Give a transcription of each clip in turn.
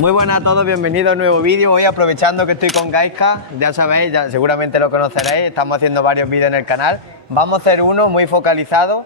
Muy buenas a todos, bienvenidos a un nuevo vídeo. Hoy aprovechando que estoy con Gaizka, ya sabéis, seguramente lo conoceréis, estamos haciendo varios vídeos en el canal. Vamos a hacer uno muy focalizado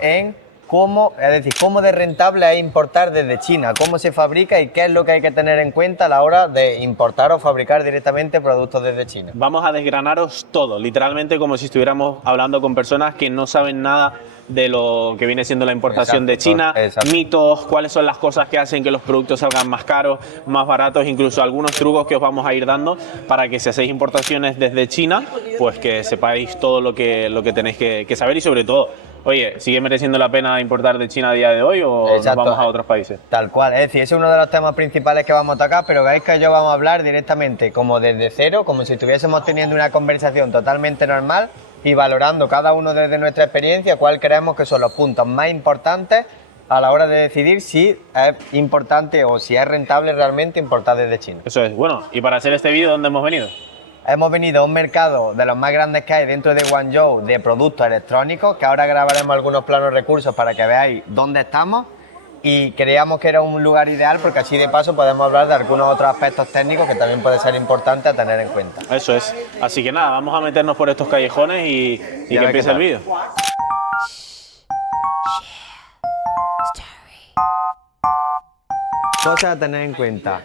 en cómo, es decir, cómo de rentable es importar desde China, cómo se fabrica y qué es lo que hay que tener en cuenta a la hora de importar o fabricar directamente productos desde China. Vamos a desgranaros todo, literalmente como si estuviéramos hablando con personas que no saben nada de lo que viene siendo la importación de China, mitos, cuáles son las cosas que hacen que los productos salgan más caros, más baratos, incluso algunos trucos que os vamos a ir dando para que si hacéis importaciones desde China, pues que sepáis todo lo que tenéis que saber y sobre todo, oye, ¿sigue mereciendo la pena importar de China a día de hoy o nos vamos a otros países? Tal cual, es decir, ese es uno de los temas principales que vamos a tocar, pero Gaizka y yo vamos a hablar directamente como desde cero, como si estuviésemos teniendo una conversación totalmente normal y valorando cada uno desde nuestra experiencia cuál creemos que son los puntos más importantes a la hora de decidir si es importante o si es rentable realmente importar desde China. Eso es, bueno, y para hacer este vídeo, ¿dónde hemos venido? Hemos venido a un mercado de los más grandes que hay dentro de Guangzhou de productos electrónicos, que ahora grabaremos algunos planos recursos para que veáis dónde estamos, y creíamos que era un lugar ideal porque así de paso podemos hablar de algunos otros aspectos técnicos que también puede ser importante a tener en cuenta. Eso es, así que nada, vamos a meternos por estos callejones y que empiece el vídeo. Cosas a tener en cuenta.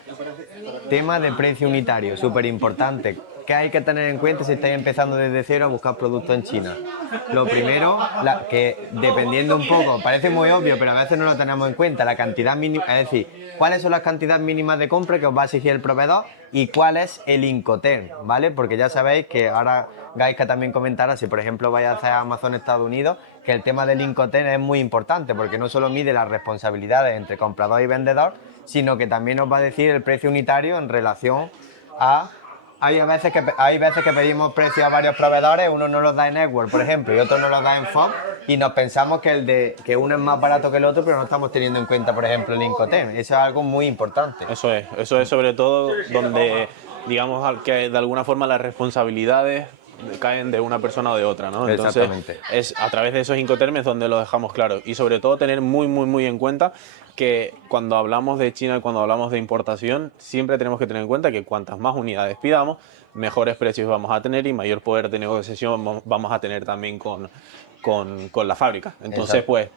Tema de precio unitario, súper importante. ¿Qué hay que tener en cuenta si estáis empezando desde cero a buscar productos en China? Lo primero, que dependiendo un poco, parece muy obvio, pero a veces no lo tenemos en cuenta, la cantidad mínima, es decir, cuáles son las cantidades mínimas de compra que os va a exigir el proveedor y cuál es el Incoterm, ¿vale? Porque ya sabéis que ahora Gaizka también comentará, si por ejemplo vais a hacer Amazon Estados Unidos, que el tema del Incoterm es muy importante porque no solo mide las responsabilidades entre comprador y vendedor, sino que también os va a decir el precio unitario en relación a... Hay veces que pedimos precios a varios proveedores, uno nos los da en Edward, por ejemplo, y otro nos los da en FOB, y nos pensamos que uno es más barato que el otro, pero no estamos teniendo en cuenta, por ejemplo, el Incoterm. Eso es algo muy importante. Eso es sobre todo donde, digamos, que de alguna forma las responsabilidades caen de una persona o de otra, ¿no? Entonces, es a través de esos Incoterms donde lo dejamos claro. Y sobre todo tener muy en cuenta que cuando hablamos de China y cuando hablamos de importación, siempre tenemos que tener en cuenta que cuantas más unidades pidamos, mejores precios vamos a tener y mayor poder de negociación vamos a tener también con la fábrica. Entonces, pues,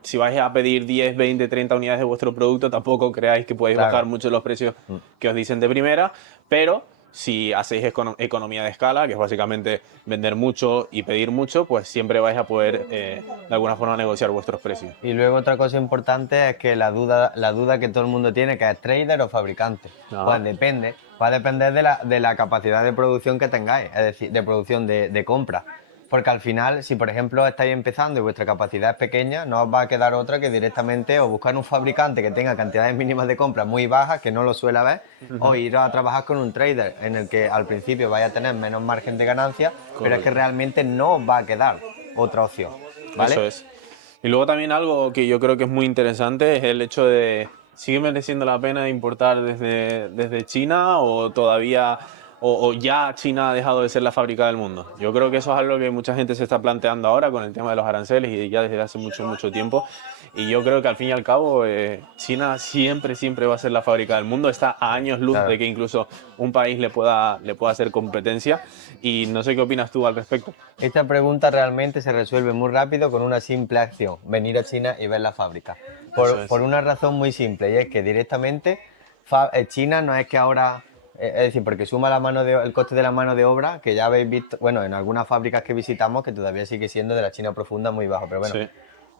si vais a pedir 10, 20, 30 unidades de vuestro producto, tampoco creáis que podéis bajar mucho los precios que os dicen de primera, pero si hacéis economía de escala, que es básicamente vender mucho y pedir mucho, pues siempre vais a poder de alguna forma negociar vuestros precios. Y luego otra cosa importante es que la duda que todo el mundo tiene, que es trader o fabricante. Pues depende, va a depender de la capacidad de producción que tengáis, es decir, de producción de compra. Porque al final, si por ejemplo estáis empezando y vuestra capacidad es pequeña, no os va a quedar otra que directamente o buscar un fabricante que tenga cantidades mínimas de compra muy bajas, que no lo suele haber, o ir a trabajar con un trader en el que al principio vaya a tener menos margen de ganancia, pero es que realmente no os va a quedar otra opción, ¿vale? Eso es. Y luego también algo que yo creo que es muy interesante es el hecho de, ¿sigue mereciendo la pena importar desde China o todavía... O ya China ha dejado de ser la fábrica del mundo? Yo creo que eso es algo que mucha gente se está planteando ahora con el tema de los aranceles y ya desde hace mucho tiempo. Y yo creo que al fin y al cabo China siempre va a ser la fábrica del mundo. Está a años luz de que incluso un país le pueda hacer competencia. Y no sé qué opinas tú al respecto. Esta pregunta realmente se resuelve muy rápido con una simple acción: venir a China y ver la fábrica. Por una razón muy simple, y es que directamente China no es que ahora... Es decir, porque suma el coste de la mano de obra, que ya habéis visto, bueno, en algunas fábricas que visitamos, que todavía sigue siendo de la China profunda muy bajo, pero bueno,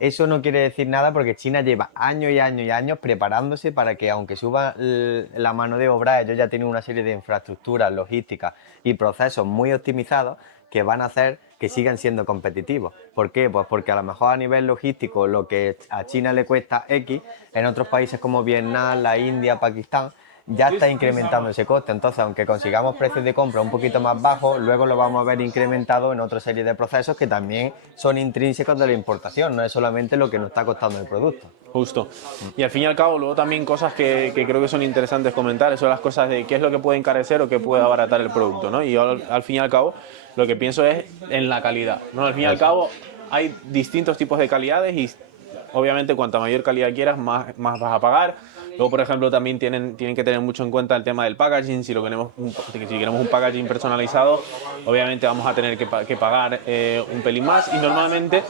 eso no quiere decir nada porque China lleva años y años preparándose para que, aunque suba la mano de obra, ellos ya tienen una serie de infraestructuras, logísticas y procesos muy optimizados que van a hacer que sigan siendo competitivos. ¿Por qué? Pues porque a lo mejor a nivel logístico lo que a China le cuesta X, en otros países como Vietnam, la India, Pakistán, ya está incrementando ese coste. Entonces, aunque consigamos precios de compra un poquito más bajos, luego lo vamos a ver incrementado en otra serie de procesos que también son intrínsecos de la importación, no es solamente lo que nos está costando el producto. Justo. Y al fin y al cabo, luego también cosas que creo que son interesantes comentar, son las cosas de qué es lo que puede encarecer o qué puede abaratar el producto, ¿no? Y yo al fin y al cabo lo que pienso es en la calidad, ¿no? Al fin y al cabo hay distintos tipos de calidades y obviamente cuanta mayor calidad quieras, más vas a pagar. Luego, por ejemplo, también tienen que tener mucho en cuenta el tema del packaging. Si queremos un packaging personalizado, obviamente vamos a tener que pagar un pelín más, y normalmente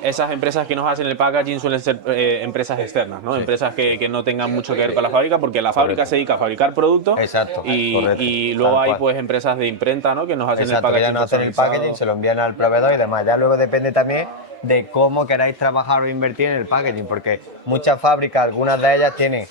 esas empresas que nos hacen el packaging suelen ser empresas externas, ¿no? Sí, empresas que no tengan mucho que ver con la fábrica, porque la fábrica se dedica a fabricar productos. Exacto, y luego hay pues empresas de imprenta, ¿no? Que nos hacen el packaging. Ya nos hacen el packaging, se lo envían al proveedor y demás. Ya luego depende también de cómo queráis trabajar o invertir en el packaging, porque muchas fábricas, algunas de ellas tienen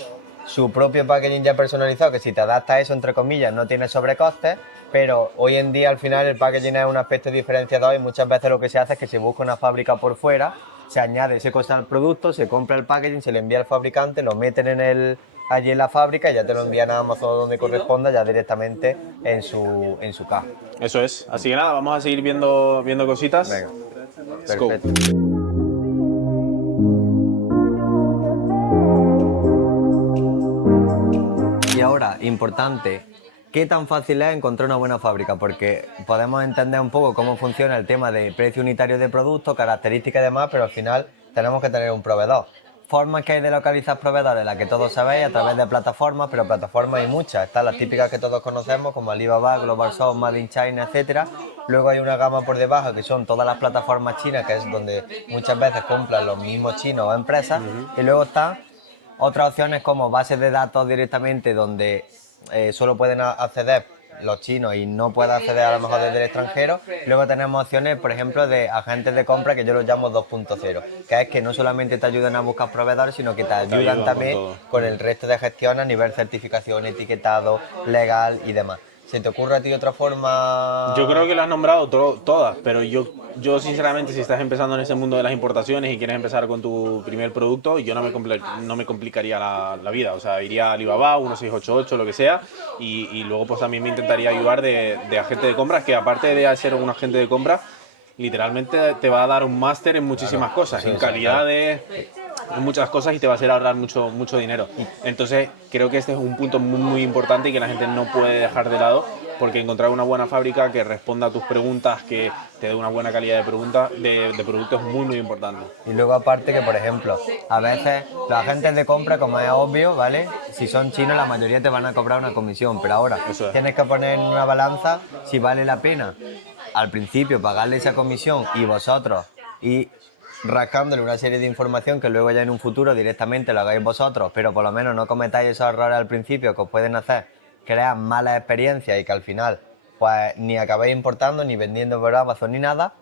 su propio packaging ya personalizado, que si te adaptas a eso, entre comillas, no tiene sobrecostes, pero hoy en día al final el packaging es un aspecto diferenciador y muchas veces lo que se hace es que se busca una fábrica por fuera, se añade ese cosa al producto, se compra el packaging, se le envía al fabricante, lo meten allí en la fábrica y ya te lo envían a Amazon donde corresponda, ya directamente en su caja. Eso es. Así que nada, vamos a seguir viendo cositas. Venga, Let's go. Y ahora, importante, ¿qué tan fácil es encontrar una buena fábrica? Porque podemos entender un poco cómo funciona el tema de precio unitario de producto, características y demás, pero al final tenemos que tener un proveedor. Formas que hay de localizar proveedores, las que todos sabéis, a través de plataformas, pero plataformas hay muchas. Están las típicas que todos conocemos, como Alibaba, Global Shop, Made in China, etc. Luego hay una gama por debajo, que son todas las plataformas chinas, que es donde muchas veces compran los mismos chinos o empresas. Y luego están otras opciones como bases de datos directamente, donde solo pueden acceder los chinos y no pueden acceder a lo mejor desde el extranjero. Luego tenemos opciones, por ejemplo, de agentes de compra, que yo los llamo 2.0, que es que no solamente te ayudan a buscar proveedores, sino que te ayudan también con el resto de gestión a nivel certificación, etiquetado, legal y demás. ¿Se te ocurre a ti otra forma? Yo creo que lo has nombrado todas, pero yo sinceramente, si estás empezando en ese mundo de las importaciones y quieres empezar con tu primer producto, yo no me complicaría la vida. O sea, iría a Alibaba, 1688, lo que sea, y luego pues también me intentaría ayudar de agente de compras, que aparte de ser un agente de compras, literalmente te va a dar un máster en muchísimas cosas, en calidad en muchas cosas, y te va a hacer ahorrar mucho dinero. Entonces creo que este es un punto muy importante y que la gente no puede dejar de lado, porque encontrar una buena fábrica que responda a tus preguntas, que te dé una buena calidad de producto es muy importante. Y luego aparte que, por ejemplo, a veces los agentes de compra, como es obvio, ¿vale? Si son chinos, la mayoría te van a cobrar una comisión, pero ahora tienes que poner en una balanza si vale la pena al principio pagarle esa comisión y vosotros y rascándole una serie de información que luego ya en un futuro directamente lo hagáis vosotros, pero por lo menos no cometáis esos errores al principio que os pueden hacer crear malas experiencias y que al final pues ni acabéis importando ni vendiendo por Amazon ni nada,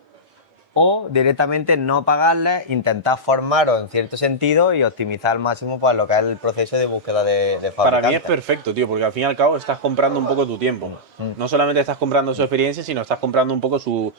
o directamente no pagarles, intentar formaros en cierto sentido y optimizar al máximo pues, lo que es el proceso de búsqueda de fabricantes. Para mí es perfecto, tío, porque al fin y al cabo estás comprando un poco tu tiempo. No solamente estás comprando su experiencia, sino estás comprando un poco su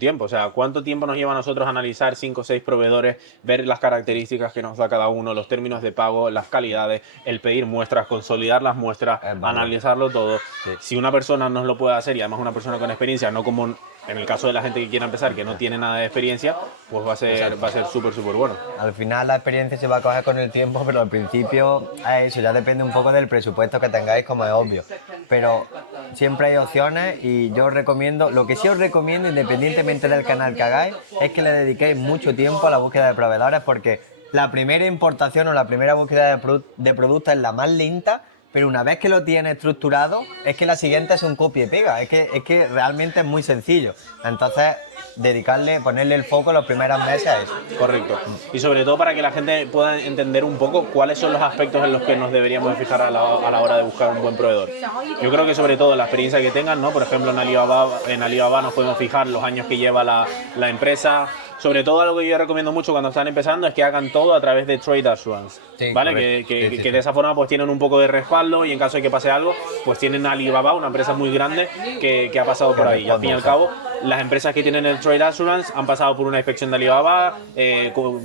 tiempo. O sea, ¿cuánto tiempo nos lleva a nosotros analizar 5 o 6 proveedores, ver las características que nos da cada uno, los términos de pago, las calidades, el pedir muestras, consolidar las muestras, analizarlo todo? Sí. Si una persona nos lo puede hacer, y además una persona con experiencia, no como en el caso de la gente que quiera empezar, que no tiene nada de experiencia, pues va a ser súper bueno. Al final la experiencia se va a coger con el tiempo, pero al principio eso ya depende un poco del presupuesto que tengáis, como es obvio. Pero siempre hay opciones y yo os recomiendo, lo que sí os recomiendo, independientemente del canal que hagáis, es que le dediquéis mucho tiempo a la búsqueda de proveedores, porque la primera importación o la primera búsqueda de productos es la más lenta, pero una vez que lo tienes estructurado, es que la siguiente es un copia y pega, es que realmente es muy sencillo. Entonces, ponerle el foco los primeros meses a eso. Correcto. Y sobre todo para que la gente pueda entender un poco cuáles son los aspectos en los que nos deberíamos fijar a la hora de buscar un buen proveedor. Yo creo que sobre todo la experiencia que tengan, ¿no? Por ejemplo, en Alibaba nos podemos fijar los años que lleva la empresa. Sobre todo algo que yo recomiendo mucho cuando están empezando es que hagan todo a través de Trade Assurance, sí, ¿vale? Que de esa forma pues tienen un poco de respaldo, y en caso de que pase algo, pues tienen a Alibaba, una empresa muy grande que ha pasado por ahí. Y al fin y al cabo, las empresas que tienen el Trade Assurance han pasado por una inspección de Alibaba,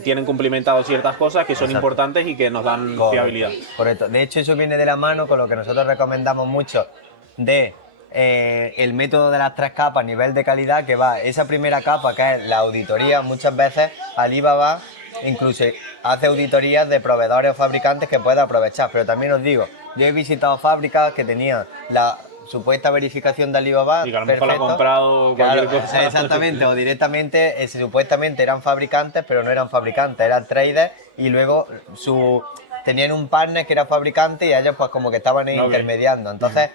tienen cumplimentado ciertas cosas que son importantes y que nos dan fiabilidad. Correcto. De hecho, eso viene de la mano con lo que nosotros recomendamos mucho de el método de las 3 capas a nivel de calidad, que va esa primera capa, que es la auditoría. Muchas veces Alibaba incluso hace auditorías de proveedores o fabricantes que pueda aprovechar, pero también os digo, yo he visitado fábricas que tenían supuesta verificación de Alibaba. Y que a lo mejor lo ha comprado cualquier cosa. Exactamente, o directamente, supuestamente eran fabricantes, pero no eran fabricantes, eran traders y luego tenían un partner que era fabricante y ellos pues como que estaban ahí intermediando. Entonces,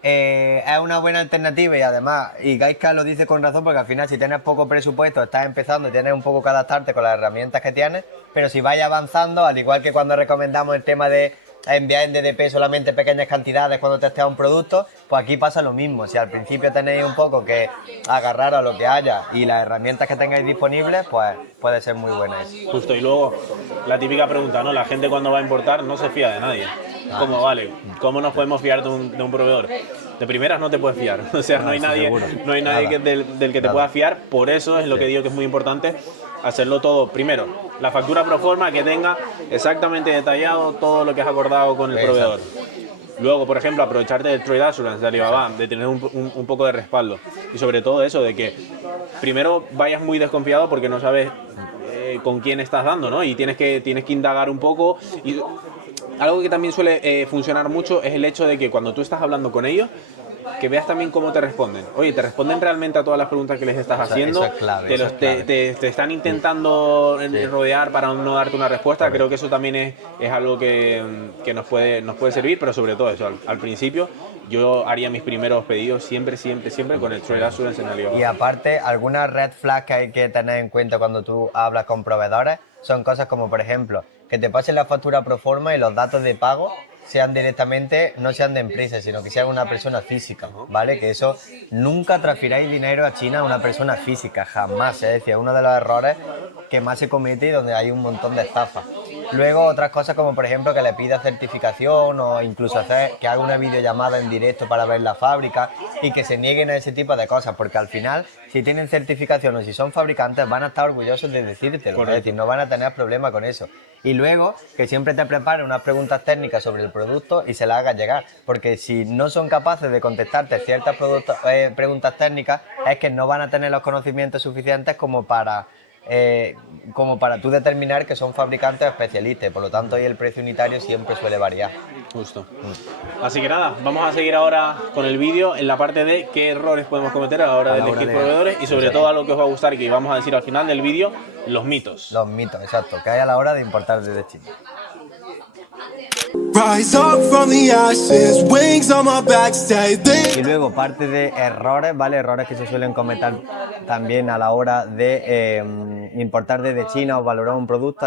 es una buena alternativa y además, y Gaizka lo dice con razón, porque al final si tienes poco presupuesto, estás empezando, tienes un poco que adaptarte con las herramientas que tienes, pero si vais avanzando, al igual que cuando recomendamos el tema de enviar en DDP solamente pequeñas cantidades cuando testeas un producto, pues aquí pasa lo mismo. Si al principio tenéis un poco que agarrar a lo que haya y las herramientas que tengáis disponibles, pues puede ser muy buena eso. Justo, y luego la típica pregunta, ¿no? La gente cuando va a importar no se fía de nadie. ¿Cómo vale? ¿Cómo nos podemos fiar de un proveedor? De primeras no te puedes fiar, o sea, no hay nadie del que te puedas fiar, por eso es lo que digo que es muy importante hacerlo todo. Primero, la factura pro forma que tenga exactamente detallado todo lo que has acordado con el proveedor. Luego, por ejemplo, aprovecharte del Trade Assurance de Alibaba, de tener un poco de respaldo. Y sobre todo eso, de que primero vayas muy desconfiado porque no sabes con quién estás dando, ¿no? Y tienes que indagar un poco. Y algo que también suele funcionar mucho es el hecho de que cuando tú estás hablando con ellos, que veas también cómo te responden. Oye, ¿te responden realmente a todas las preguntas que les estás haciendo? Eso es clave, te están intentando rodear para no darte una respuesta. Correcto. Creo que eso también es algo que nos puede servir, pero sobre todo eso, al principio yo haría mis primeros pedidos siempre con el Trade Assurance en Alibaba. Y aparte, algunas red flags que hay que tener en cuenta cuando tú hablas con proveedores son cosas como, por ejemplo, que te pasen la factura pro forma y los datos de pago no sean de empresa, sino que sean una persona física, ¿vale? Que eso, nunca transfiráis dinero a China a una persona física, jamás. Es decir, es uno de los errores que más se comete y donde hay un montón de estafas. Luego otras cosas como por ejemplo que le pida certificación o incluso que haga una videollamada en directo para ver la fábrica y que se nieguen a ese tipo de cosas, porque al final si tienen certificación o si son fabricantes van a estar orgullosos de decírtelo, es decir, no van a tener problema con eso. Y luego que siempre te preparen unas preguntas técnicas sobre el producto y se las hagas llegar, porque si no son capaces de contestarte ciertas preguntas técnicas es que no van a tener los conocimientos suficientes como para tú determinar que son fabricantes o especialistas, por lo tanto ahí el precio unitario siempre suele variar. Justo. Así que nada, vamos a seguir ahora con el vídeo en la parte de qué errores podemos cometer a la hora de elegir proveedores y sobre todo algo que os va a gustar y que vamos a decir al final del vídeo, los mitos. Los mitos, exacto, que hay a la hora de importar desde China. Y luego parte de errores, ¿vale? Errores que se suelen cometer también a la hora de importar desde China o valorar un producto.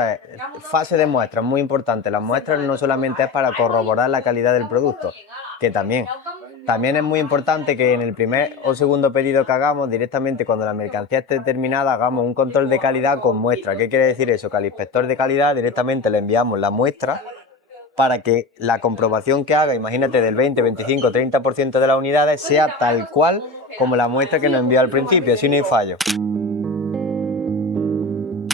Fase de muestras, muy importante. Las muestras no solamente es para corroborar la calidad del producto, que también es muy importante que en el primer o segundo pedido que hagamos, directamente cuando la mercancía esté terminada, hagamos un control de calidad con muestra. ¿Qué quiere decir eso? Que al inspector de calidad directamente le enviamos la muestra para que la comprobación que haga, imagínate, del 20, 25, 30% de las unidades sea tal cual como la muestra que nos envió al principio, así no hay fallo.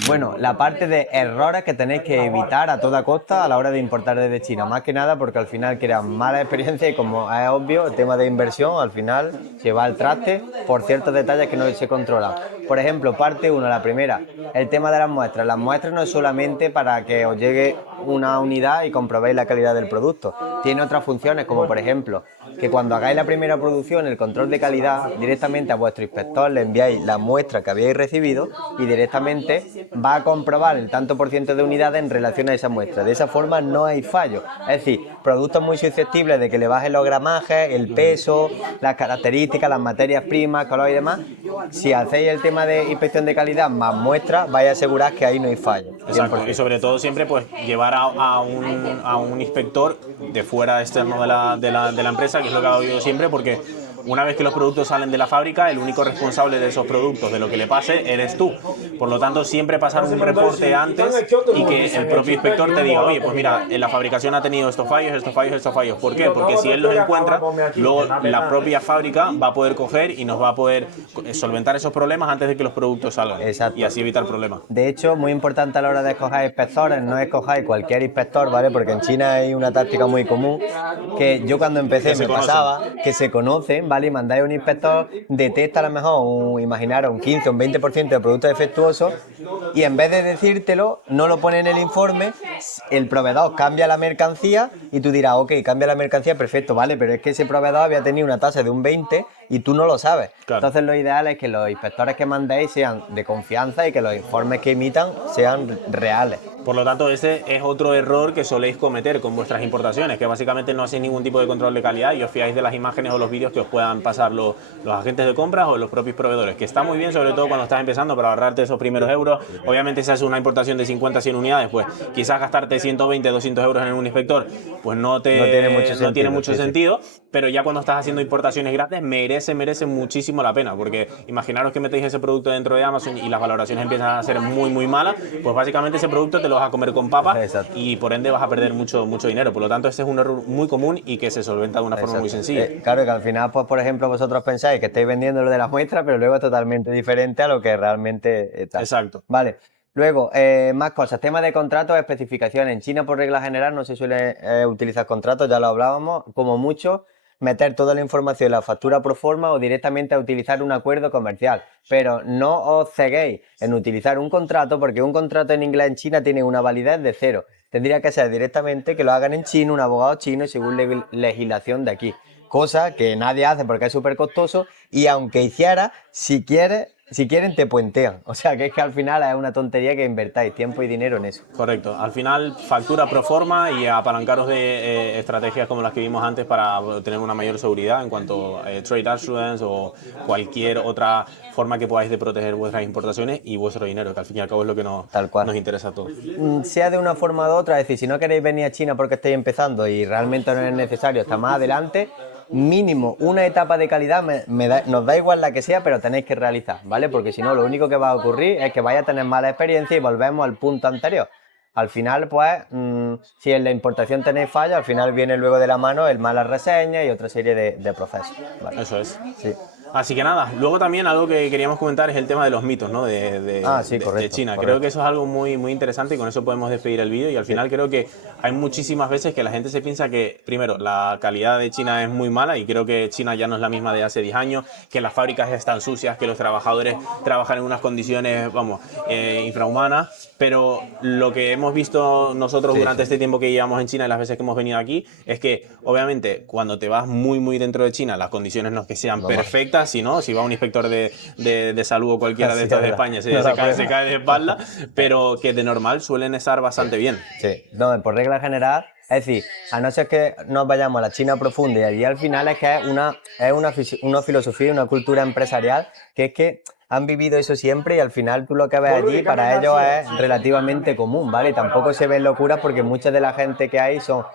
Bueno, la parte de errores que tenéis que evitar a toda costa a la hora de importar desde China, más que nada porque al final crean mala experiencia y como es obvio, el tema de inversión al final se va al traste por ciertos detalles que no se controlan. Por ejemplo, parte 1, la primera, el tema de las muestras. Las muestras no es solamente para que os llegue una unidad y comprobéis la calidad del producto. Tiene otras funciones como por ejemplo que cuando hagáis la primera producción, el control de calidad, directamente a vuestro inspector le enviáis la muestra que habéis recibido y directamente va a comprobar el tanto por ciento de unidades en relación a esa muestra. De esa forma no hay fallo. Es decir, productos muy susceptibles de que le bajen los gramajes, el peso, las características, las materias primas, color y demás. Si hacéis el tema de inspección de calidad más muestras, vais a asegurar que ahí no hay fallo. Exacto. Y sobre todo siempre pues llevar a un inspector de fuera externo de la empresa, que es lo que hago yo siempre, porque una vez que los productos salen de la fábrica, el único responsable de esos productos, de lo que le pase, eres tú. Por lo tanto, siempre pasar un reporte antes y que el propio inspector te diga, oye, pues mira, en la fabricación ha tenido estos fallos. ¿Por qué? Porque si él los encuentra, luego la propia fábrica va a poder coger y nos va a poder solventar esos problemas antes de que los productos salgan. Exacto. Y así evitar problemas. De hecho, muy importante a la hora de escoger inspectores, no escojáis cualquier inspector, ¿vale? Porque en China hay una táctica muy común que yo cuando empecé me pasaba, que se conocen, ¿vale? ¿vale? Y mandáis a un inspector, detecta a lo mejor, imaginaros, un 15 o un 20% de productos defectuosos y en vez de decírtelo, no lo pone en el informe, el proveedor cambia la mercancía y tú dirás, ok, cambia la mercancía, perfecto, vale, pero es que ese proveedor había tenido una tasa de un 20 y tú no lo sabes. Claro. Entonces lo ideal es que los inspectores que mandéis sean de confianza y que los informes que emitan sean reales. Por lo tanto, ese es otro error que soléis cometer con vuestras importaciones, que básicamente no hacéis ningún tipo de control de calidad y os fiáis de las imágenes o los vídeos que os puedan pasar los agentes de compras o los propios proveedores, que está muy bien, sobre todo cuando estás empezando, para ahorrarte esos primeros euros. Obviamente, si haces una importación de 50 100 unidades, pues quizás gastarte 120, 200 euros en un inspector, pues no tiene mucho sentido, pero ya cuando estás haciendo importaciones grandes, merece muchísimo la pena, porque imaginaros que metéis ese producto dentro de Amazon y las valoraciones empiezan a ser muy malas, pues básicamente ese producto te lo vas a comer con papas. Exacto. Y por ende vas a perder mucho dinero. Por lo tanto, este es un error muy común y que se solventa de una forma muy sencilla. Claro, que al final, pues por ejemplo, vosotros pensáis que estáis vendiendo lo de las muestras, pero luego es totalmente diferente a lo que realmente está. Exacto. Vale. Luego, más cosas. Tema de contratos, especificaciones. En China, por regla general, no se suele utilizar contratos, ya lo hablábamos. Como mucho, meter toda la información en la factura pro forma o directamente a utilizar un acuerdo comercial. Pero no os ceguéis en utilizar un contrato, porque un contrato en inglés en China tiene una validez de 0. Tendría que ser directamente que lo hagan en chino, un abogado chino y según legislación de aquí. Cosa que nadie hace porque es súper costoso y aunque hiciera, si quieren te puentean. O sea que es que al final es una tontería que invertáis tiempo y dinero en eso. Correcto. Al final factura pro forma y apalancaros de estrategias como las que vimos antes para tener una mayor seguridad en cuanto a trade assurance o cualquier otra forma que podáis de proteger vuestras importaciones y vuestro dinero, que al fin y al cabo es lo que nos interesa a todos. Sea de una forma u otra, es decir, si no queréis venir a China porque estáis empezando y realmente no es necesario, está más adelante, mínimo una etapa de calidad, nos da igual la que sea, pero tenéis que realizar, ¿vale? Porque si no, lo único que va a ocurrir es que vais a tener mala experiencia y volvemos al punto anterior. Al final, pues, si en la importación tenéis fallos, al final viene luego de la mano el malas reseñas y otra serie de procesos. ¿Vale? Eso es. Sí. Así que nada, luego también algo que queríamos comentar es el tema de los mitos, ¿no? de China. Correcto. Creo que eso es algo muy interesante y con eso podemos despedir el vídeo y al final creo que hay muchísimas veces que la gente se piensa que, primero, la calidad de China es muy mala y creo que China ya no es la misma de hace 10 años, que las fábricas están sucias, que los trabajadores trabajan en unas condiciones, infrahumanas, pero lo que hemos visto nosotros durante este tiempo que llevamos en China y las veces que hemos venido aquí es que, obviamente, cuando te vas muy dentro de China, las condiciones no es que sean perfectas, si va un inspector de salud o cualquiera de estos de España, se cae de espalda, pero que de normal suelen estar bastante bien. Sí, no, por regla general, es decir, a no ser que nos vayamos a la China profunda y allí al final es que es una filosofía y una cultura empresarial que es que han vivido eso siempre y al final tú lo que ves allí para ellos es relativamente común, ¿vale? Y tampoco se ven locuras porque mucha de la gente que hay son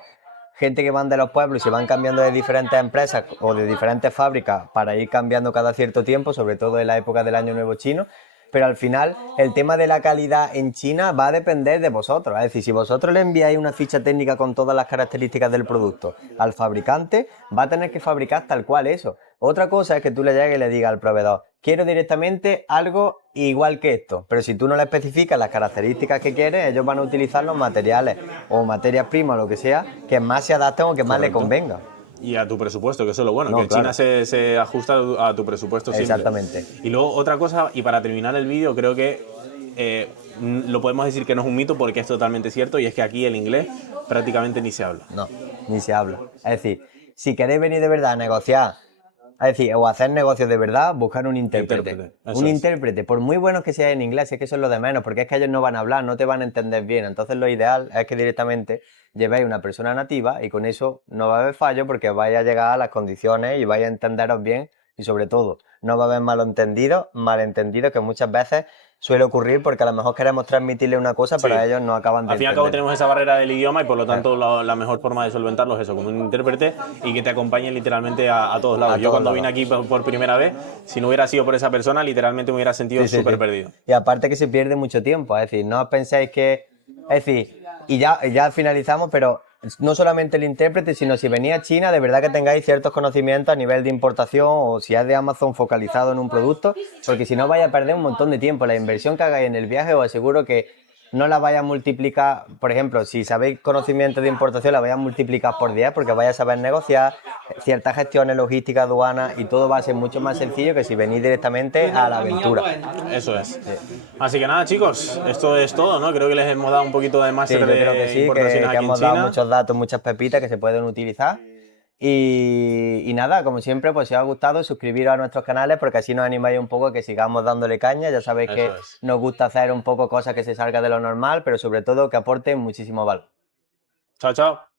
gente que van de los pueblos y se van cambiando de diferentes empresas o de diferentes fábricas para ir cambiando cada cierto tiempo, sobre todo en la época del Año Nuevo Chino, pero al final el tema de la calidad en China va a depender de vosotros. Es decir, si vosotros le enviáis una ficha técnica con todas las características del producto al fabricante, va a tener que fabricar tal cual eso. Otra cosa es que tú le llegues y le digas al proveedor, quiero directamente algo igual que esto, pero si tú no le especificas las características que quieres, ellos van a utilizar los materiales o materias primas, lo que sea, que más se adapten o que más le convenga. Y a tu presupuesto, que eso es lo bueno, que claro. China se ajusta a tu presupuesto siempre. Exactamente. Y luego otra cosa, y para terminar el vídeo, creo que lo podemos decir que no es un mito porque es totalmente cierto, y es que aquí el inglés prácticamente ni se habla. No, ni se habla. Es decir, si queréis venir de verdad a negociar, es decir, o hacer negocios de verdad, buscar un intérprete. Un intérprete, por muy buenos que sea en inglés, es que eso es lo de menos, porque es que ellos no van a hablar, no te van a entender bien. Entonces lo ideal es que directamente llevéis una persona nativa y con eso no va a haber fallo porque vais a llegar a las condiciones y vais a entenderos bien y sobre todo no va a haber malentendidos que muchas veces suele ocurrir porque a lo mejor queremos transmitirle una cosa, pero ellos no acaban de entender. Al fin y al cabo tenemos esa barrera del idioma y por lo tanto la mejor forma de solventarlo es eso, como un intérprete y que te acompañe literalmente a todos lados. Yo cuando vine aquí por primera vez, si no hubiera sido por esa persona, literalmente me hubiera sentido súper perdido. Y aparte que se pierde mucho tiempo, es decir, no os penséis que... Es decir, y ya finalizamos, pero no solamente el intérprete, sino si venís a China, de verdad que tengáis ciertos conocimientos a nivel de importación o si es de Amazon focalizado en un producto, porque si no vais a perder un montón de tiempo. La inversión que hagáis en el viaje os aseguro que no la vaya a multiplicar, por ejemplo, si sabéis conocimiento de importación, la vais a multiplicar por 10 porque vais a saber negociar ciertas gestiones, logística, aduana y todo va a ser mucho más sencillo que si venís directamente a la aventura. Eso es. Así que nada, chicos, esto es todo, ¿no? Creo que les hemos dado un poquito de máster yo creo que de sí, importaciones que aquí en hemos dado China. muchos datos, muchas pepitas que se pueden utilizar. Y nada, como siempre, pues si os ha gustado, suscribiros a nuestros canales porque así nos animáis un poco a que sigamos dándole caña. Ya sabéis que nos gusta hacer un poco cosas que se salgan de lo normal, pero sobre todo que aporten muchísimo valor. Chao, chao.